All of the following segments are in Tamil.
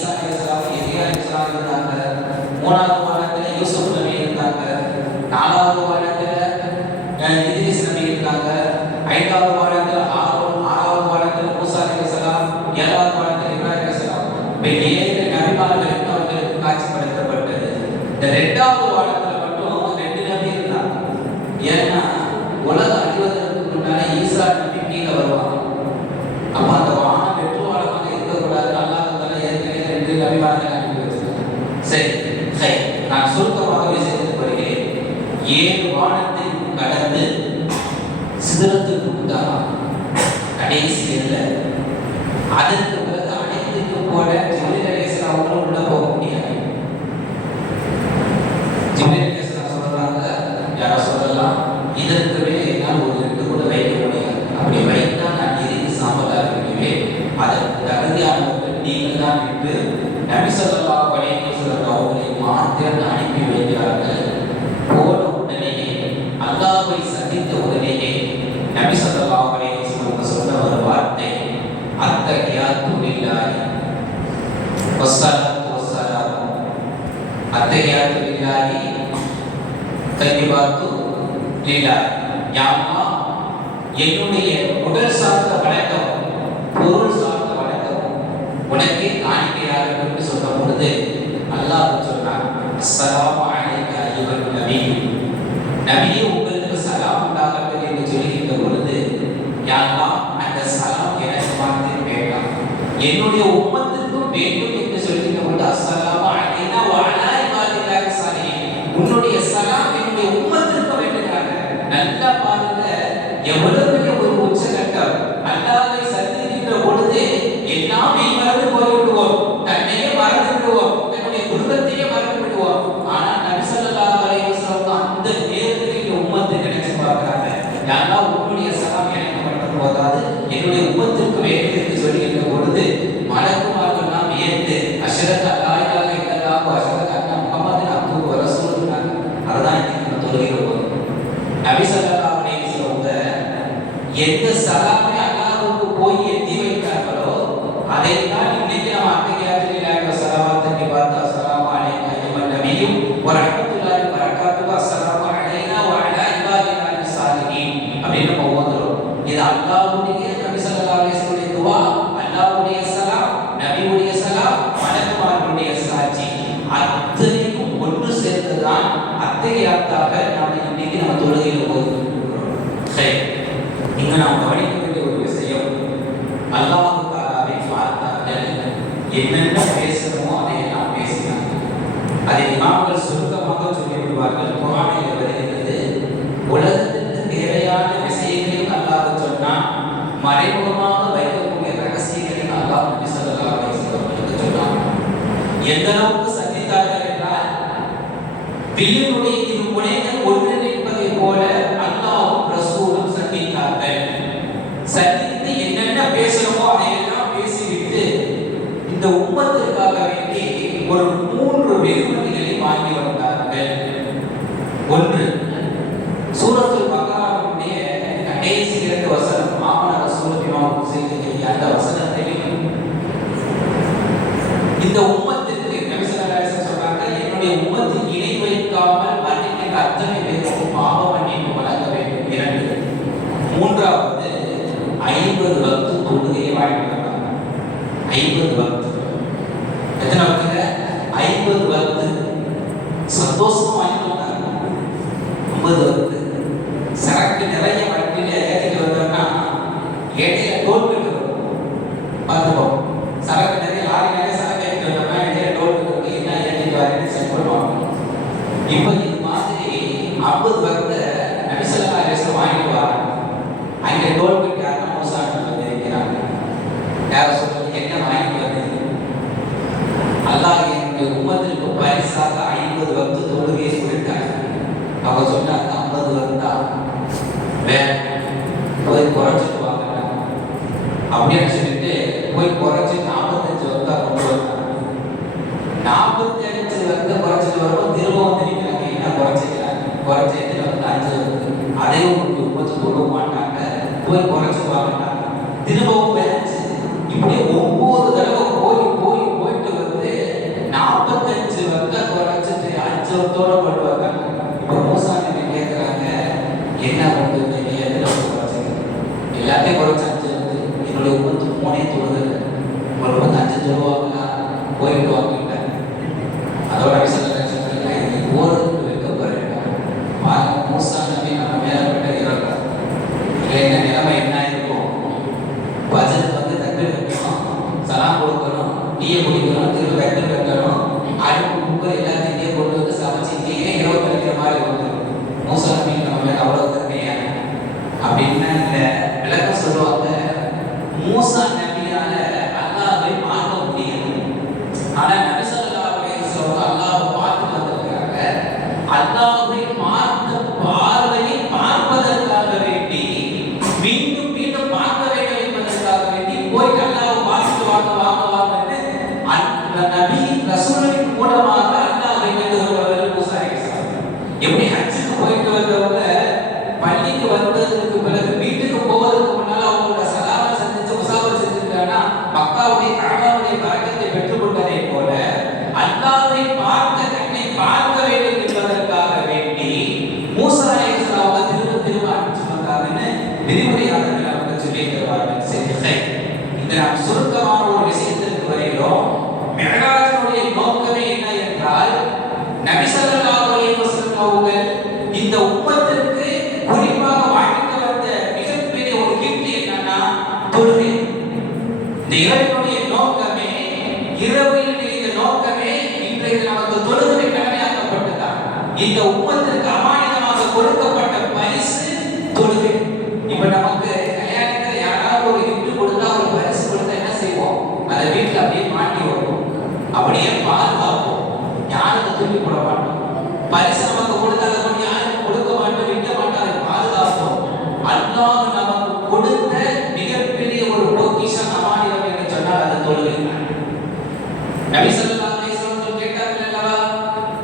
ஈசா அலைஹிஸ்ஸலாம், எலியா அலைஹிஸ்ஸலாம் இருந்தாங்க. மூணாவது வானத்துல யூசுப் நபி இருந்தாங்க. நாலாவது வானத்துல இத்ரீஸ் நபி இருந்தாங்க. ஐந்தாவது வானத்துல ஆரோன், ஆறாவது வானத்துல மூசா அலைஹிஸ்ஸலாம், ஏழாவது வானத்துல இப்ராஹிம் அலைஹிஸ்ஸலாம். இப்ப 7 நபிமார்களுக்கு அவர்களுக்கு காட்சிப்படுத்தப்பட்டது. இந்த 2வது வானத்துல மட்டும் 2 நபி இருந்தாங்க. ஏன்னா உலகம் அழிவதற்கு முன்னால ஈசா நபி கீழே வருவாங்க. அப்ப அந்த வானம் வெற்று வானமாக இருக்கக்கூடாது. அல்லாஹ் தஆலா ஏற்கனவே 2 நபிமார்களை அனுப்பி வச்சிருக்காங்க. சரி, நான் சுருக்கமாக விஷயத்துக்கு வருகிறேன். 7 வானத்தை கடந்து சிதறத்துக்கு முன்பாக கடைசி இல்ல, அதற்கு பிறகு அனைத்துக்கு போல ஜிப்ரீல் அலைஹிஸ்ஸலாம் அவங்களும் உள்ள போக முடியாது. ஜிப்ரீல் அலைஹிஸ்ஸலாம் சொல்றாங்க, யார சொல்லலாம், இதற்கு மேல் என்னால் ஒரு எட்டு கூட வைக்க முடியாது. அப்படி வைத்தால் நான் இறுதி சாம்பலாக இருக்கிறேன். அதற்கு தகுதியானவர்கள் நீங்கள் தான் என்று நபி ஸல்லல்லாஹு அலைஹி வஸல்லம் அவர்களை மாத்திரம் அனுப்பி வைக்கிறார்கள். போன உடனேயே அல்லாஹ்வை சந்தித்த உடனேயே நபி ஸல்லல்லாஹு அலைஹி வஸல்லம் சொன்ன ஒரு வார்த்தை, அத்தஹியாத்து லில்லாஹி வஸ்ஸலாத்து வஸ்ஸலாமு, அத்தஹியாத்து லில்லாஹி தய்யிபாத்து லில்லாஹி. யா அல்லாஹ், என்னுடைய உடல் சார்ந்த வணக்கம், பொருள் சார்ந்த வணக்கம் உனக்கே காணிக்கையாக என்று சொன்ன பொழுது அல்லாஹ் சொன்னான், அஸ்ஸலாமு அலைக அய்யுஹன் நபி, நபியே உங்களுக்கு சலாம் உண்டாகட்டும் என்று சொல்லுகின்ற பொழுது, யா அல்லாஹ், அந்த சலாம் எனக்கு மாத்திரம் வேண்டாம், என்னுடைய உம்மத்திற்கும் வேண்டும் என்று சொல்லுகின்ற பொழுது, அஸ்ஸலாமு அலைனா வ அலா இபாதில்லாஹி ஸாலிஹீன், உன்னுடைய சலாம் என்னுடைய உம்மத்திற்கு வேண்டுகிறாங்க. நல்லா பாருங்க, எவ்வளவு பெரிய ஒரு உச்சகட்டம். அல்லாஹ்வை சந்திக்கின்ற பொழுது எல்லாமே மறந்து போய்விடுவோம், தன்னையே மறந்து விடுவோம், தன்னுடைய குடும்பத்தையே மறந்து விடுவோம். ஆனா நபி ஸல்லல்லாஹு அலைஹி வஸல்லம் அந்த நேரத்தில் உம்மத்தை நினைச்சு பார்க்கிறாங்க, யாரா உன்னுடைய சலாம் எனக்கு மட்டும் போதாது, என்னுடைய உம்மத்திற்கு வேண்டும் என்று சொல்லுகின்ற பொழுது மலக்குமார்கள் நாம் ஏற்று அஷ்ஹது அல்லா இலாஹ இல்லல்லாஹ் வ அஷ்ஹது அன்ன முஹம்மதன் அப்துஹு வ ரசூலுஹு. அதுதான் இன்னைக்கு நம்ம தொழுகிறோம். நபி ஸல்லல்லாஹு அலைஹி வஸல்லம் எந்த சலாமை அல்லாஹ்வுக்கு போய் எத்தி வைத்தார்களோ அதை தான் இன்னைக்கு நாம் அத்தஹியாத்து லில்லாஹி வ ஸலவாத்து தய்யிபாத்து அஸ்ஸலாமு அலைக அய்யுஹன் நபியு வ ரஹ்மத்துல்லாஹி வ பரகாத்துஹு அஸ்ஸலாமு அலைனா வ அலா இபாதில்லாஹி ஸாலிஹீன் அப்படின்னு நம்ம ஓதுறோம். இது அல்லாஹ்வுடைய நபி ஸல்லல்லாஹு அலைஹி வஸல்லம் துஆ, அல்லாஹ்வுடைய சலாம், நபியுடைய சலாம், மலக்குமார்களுடைய சாட்சி, அத்தனையும் ஒன்று சேர்ந்துதான் அத்தஹியாத்தாக நாம் இன்னைக்கு நம்ம தொழுகையில் ஓதுகிறோம். சரி, இங்க நாம் கவனிக்க வேண்டிய ஒரு விஷயம், அல்லாஹ் தஆலாவை பார்த்தார்கள், என்னென்ன பேசணுமோ அதையெல்லாம் பேசினாங்க. அதை இமாம்கள் சுருக்கமாக சொல்லிவிடுவார்கள். குர்ஆனில் வருகிறது, உலகத்திற்கு தேவையான விஷயங்களையும் அல்லாஹ் சொன்னான், மறைமுகமாக வைக்கக்கூடிய ரகசியங்களையும் அல்லாஹ் நபி ஸல்லல்லாஹு அலைஹி வஸல்லம் சொன்னான். எந்த அளவுக்கு சந்தித்தார்கள் என்றால், வில்லினுடைய இரு முனைகள் ஒன்றிணைப்பதை போல அல்லாஹ்வும் ரசூலும் சந்தித்தார்கள். சந்தித்து என்னென்ன பேசணுமோ அதையெல்லாம் பேசிவிட்டு இந்த உம்மத்திற்காக வேண்டி ஒரு 3 வெகுமதிகளை வாங்கி வந்தார்கள். ஒன்று, சூரத்துல் பக்ராவுடைய கடைசி 2 வசனம், ஆமன ரசூல் பிமா உன்சில, அந்த வசனத்தையும் இந்த உம்மத்திற்கு நபி ஸல்லல்லாஹு அலைஹி வஸல்லம் சொன்னாங்க, என்னுடைய உம்மத்துக்கு இணை வைக்காமல் மன்னிக்கின்ற அத்தனை பேருக்கும் பாவ மன்னிப்பு வழங்க வேண்டும். 2. மூன்றாவது, 50 வக்து தொழுகையை வாங்கி வந்தாங்க. 50 வக்து. எத்தனை வக்துங்க? 50 வக்து. சந்தோஷமா வாங்கி வந்தாங்க. 50 வக்து. சரக்கு நிறைய வண்டியில ஏற்றிட்டு வந்தோம்னா இடையில டோல் கட்டு வரும். பார்த்துப்போம், சரக்கு நிறைய லாரி நிறைய சரக்கு ஏற்றிட்டு வந்தோம்னா இடையில டோல் கட்டு என்ன ஏற்றிட்டு வரேன்னு செக் பண்ணுவாங்க. இப்போ இது மாதிரி 50 வக்த நபி ஸல்லல்லாஹு அலைஹி வஸல்லம் வாங்கிட்டு வராங்க. அங்கே டோல் கட்டு யாரும் மூசான்னு வந்திருக்கிறாங்க. யாரை சொல்றது, என்ன வாங்கிட்டு வந்தது? அல்லாஹ் என்னுடைய உம்மத்திற்கு பரிசாக 50 வக்து தொழுகையை கொடுத்தாங்க. அவங்க சொன்னாங்க, 50 வக்தா போய் குறைச்சிட்டு வாங்க அப்படின்னு சொல்லிட்டு போய் குறைச்சி 45 வக்தா கொண்டு வந்தாங்க. 45 வக்த குறைச்சிட்டு வரும்போது திரும்பவும் தெரிவிக்கிறாங்க, என்ன குறைச்சிக்கிறாங்க, குறைச்சிட்டு 5 வக்து, அதையும் உங்களுக்கு உப்பத்து கொடுக்க மாட்டாங்க, போய் குறைச்சி வாங்கினாங்க. திரும்பவும் பேச்சு இப்படி 9 தடவை போயிட்டு வந்து டீயை குடிக்கணும், திரும்ப கட்டு கட்டணும், அடுப்பு குக்கர் எல்லாத்தையும் இங்கே கொண்டு வந்து சமைச்சு இங்கேயே இரவு கழிக்கிற மாதிரி வந்துடும். மூசா நபி நம்ம மேல அவ்வளவு கருணையா அப்படின்னா இந்த விளக்கம் சொல்லுவாங்க. மூசா நபியால அல்லாஹ்வை பார்க்க முடியாது. ஆனா நபி ஸல்லல்லாஹு அலைஹி வஸல்லம் அல்லாஹ்வை பார்த்து வந்திருக்காங்க. அல்லாஹ்வை பார்த்த பார்வையை பார்ப்பதற்காக வேண்டி மீண்டும் மீண்டும் பார்க்க வேண்டும் என்பதற்காக வேண்டி போய் அல்லாஹ்வை பார்த்துட்டு வாங்கன்னு அந்த நபி ரசூலின் மூலமாக அல்லாஹ்வை கண்டு வருபவர்கள் மூசா அலைஹிஸ்ஸலாம். எப்படி ஹஜ்ஜுக்கு போயிட்டு வந்தவங்க பள்ளிக்கு வந்ததுக்கு பிறகு வீட்டுக்கு போவதற்கு முன்னால் அவங்களோட சலாமை சந்திச்சு முசாபா செஞ்சிருக்காங்கன்னா மக்காவுடைய கஅபாவுடைய பரக்கத்தை பெற்றுக் கொண்டதை போல அல்லாஹ்வை பார்த்த கண்ணை பார்க்க வேண்டும் என்பதற்காக வேண்டி மூசா அலைஹிஸ்ஸலாம் அவங்க திரும்ப திரும்ப அனுப்பிச்சு வந்தாங்கன்னு விரிவுரையாளர்கள் அவங்க சொல்லி தருவார்கள். சரி, இந்த நாம் சுருக்கமான ஒரு விஷயத்திற்கு வருகிறோம். மிஅராஜுடைய நோக்கமே என்ன என்றால் நபி ஸல்லல்லாஹு அலைஹி வஸல்லம் அவர்கள் இந்த உம்மத்திற்கு குறிப்பாக வாழ்க்கை வந்த மிகப்பெரிய ஒரு கிஃப்ட் என்னன்னா தொழுகை. இந்த இரவினுடைய நோக்கமே, இரவில் இந்த நோக்கமே இன்றைக்கு நமக்கு தொழுகை கடமையாக்கப்பட்டதா. இந்த உம்மத்திற்கு அமானிதமாக கொடுக்கப்பட்ட பரிசு தொழுகை. இப்ப நமக்கு கல்யாணத்துல யாராவது ஒரு கிஃப்ட் கொடுத்தா, ஒரு பரிசு கொடுத்தா என்ன செய்வோம்? அதை வீட்டுல அப்படியே மாட்டி வைப்போம், அப்படியே பாதுகாப்போம், யாருக்கு தூக்கி போட மாட்டோம். பரிசு நமக்கு கொடுத்தாத கொண்டு யாருக்கும் கொடுக்க மாட்டோம், விற்க மாட்டோம், அதை பாதுகாப்போம். அல்லாஹ் நமக்கு கொடுத்த மிகப்பெரிய ஒரு பொக்கிஷம் அமானிதம் என்று சொன்னால் அது தொழுகை தான். நபி ஸல்லல்லாஹு அலைஹி வஸல்லம் கேட்டார்கள் அல்லவா,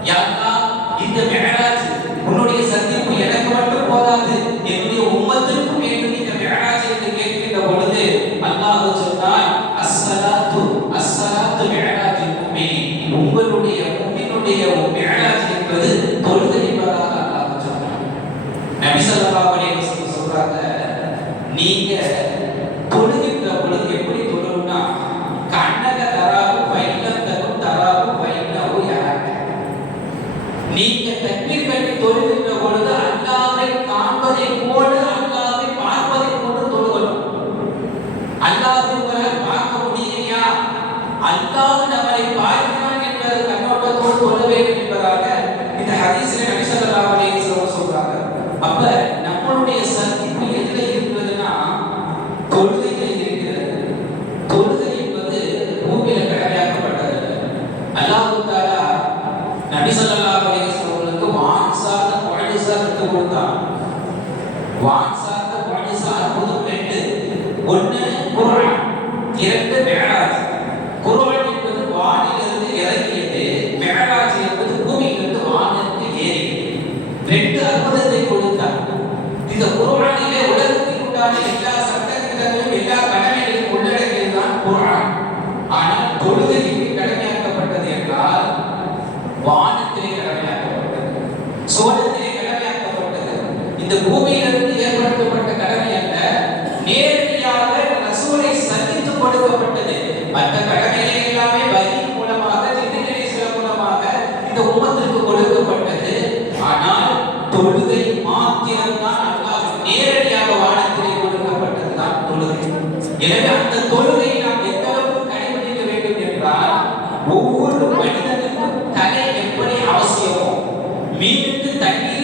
யா அல்லாஹ், இந்த மிஅராஜ் உன்னுடைய சந்திப்பு எனக்கு மட்டும் போதாது, என்னுடைய உம்மத்திற்கும் வேண்டும் இந்த மிஅராஜ் என்று கேட்கின்ற பொழுது அல்லாஹ் சொன்னான், அஸ்ஸலாத்து அஸ்ஸலாத்து மிஅராஜுல் முஃமின். உங்களுடைய முஃமினுடைய மிஅராஜ் என்பது தொழுகை என்பதாக அல்லாஹ் சொன்னான். நபி ஸல்லல்லாஹு அலைஹி வஸல்லம் சொல்றாங்க, நீங்க தொழுகின்ற பொழுது எப்படி தொழணும்னா கண்ணக தராவு ஃபைலம் தகும் தராவு ஃபைனஹு யராக. நீங்க தக்பீர் கட்டி தொழுகின்ற பொழுது அல்லாஹ்வை காண்பதை போல அல்லாஹ்வை பார்ப்பதை போல தொழுகணும். அல்லாஹ்வை உங்களால் பார்க்க முடியலையா, அல்லாஹ் நம்மை பார்க்கிறான் என்பது கண்ணோட்டத்தோடு தொழ வேண்டும் என்பதாக இந்த ஹதீஸில் நபி ஸல்லல்லாஹு அலைஹி வஸல்லம் சொல்றாங்க. அப்ப நம்மளுடைய சந்திப்பு எதுல இருக்கிறதுனா தொழுகையில் இருக்கிறது. தொழுகை என்பது பூமியில கடமையாக்கப்பட்டது. அல்லாஹ் தஆலா நபி ஸல்லல்லாஹு அலைஹி வஸல்லம் வான் சார்ந்த முஅஜிஸா எடுத்து கொடுத்தான். வான் சார்ந்த முஅஜிஸா அற்புதம் ரெண்டு. ஒன்று குர்ஆன், இரண்டு மிஅராஜ். குர்ஆன் என்பது வானிலிருந்து இறங்கியது, மிஅராஜ் என்பது பூமியிலிருந்து வானிற்கு ஏறியது. ரெண்டு அற்புதத்தை கொடுத்தார். இந்த குர்ஆனிலே உலகத்தில் உண்டான எல்லா சட்டத்திட்டங்களும் எல்லா கடமைகளையும் உள்ளடக்கியதுதான் குர்ஆன். ஆனால் தொழுகை கடமையாக்கப்பட்டது என்றால் வானத்திலே கடமையாக்கப்பட்டது, சோழத்திலே கடமையாக்கப்பட்டது. இந்த பூமியிலிருந்து ஏற்படுத்தப்பட்ட கடமை அல்ல, நேரடியாக ரசூலை சந்தித்து கொடுக்கப்பட்டது. மற்ற கடமைகளை எல்லாமே வஹி மூலமாக, ஜிப்ரீல் மூலமாக இந்த உம்மத்திற்கு கொடுக்கப்பட்டது. ஆனால் தொழுகை மாத்திரம்தான் அல்லாஹ் நேரடியாக வானத்திலே கொடுக்கப்பட்டதுதான் தொழுகை. எனவே அந்த தொழுகை நாம் எந்த அளவுக்கு கடைபிடிக்க வேண்டும் என்றால், ஒவ்வொரு மனிதனுக்கும் தலை எப்படி அவசியமோ, மீனுக்கு தண்ணீர்